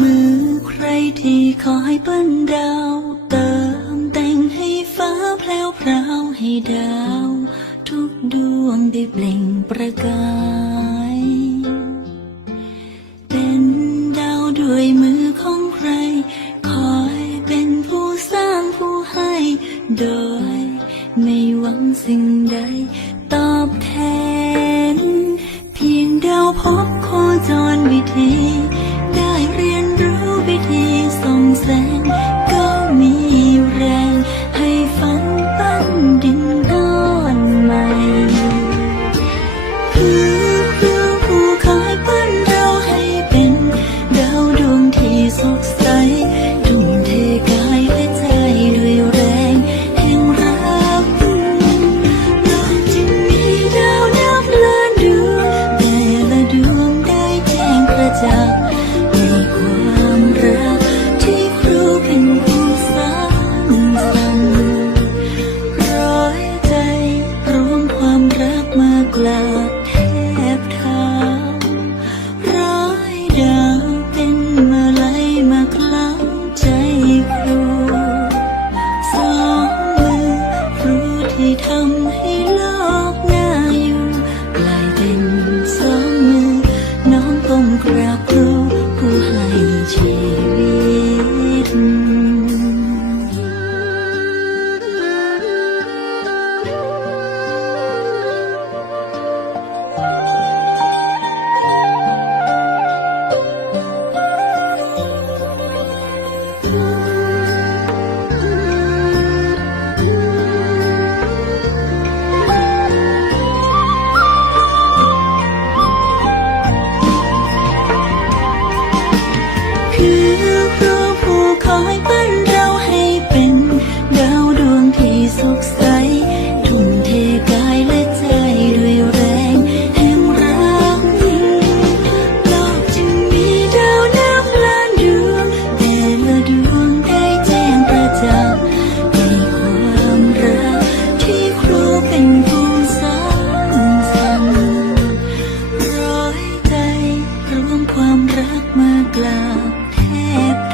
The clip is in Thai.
มือใครที่คอยเปิ้นดาว เติมแต่งให้ฟ้าแพลวพราวให้ดาว ทุกดวงได้เปล่งประกาย เป็นดาวด้วยมือของใคร คอยเป็นผู้สร้างผู้ให้ โดยไม่หวังสิ่งใด 多配 ลาเท้าร้ายดาวเป็นมลัยมาคล้าใจครูสองมือครูที่ทำให้โลกากแท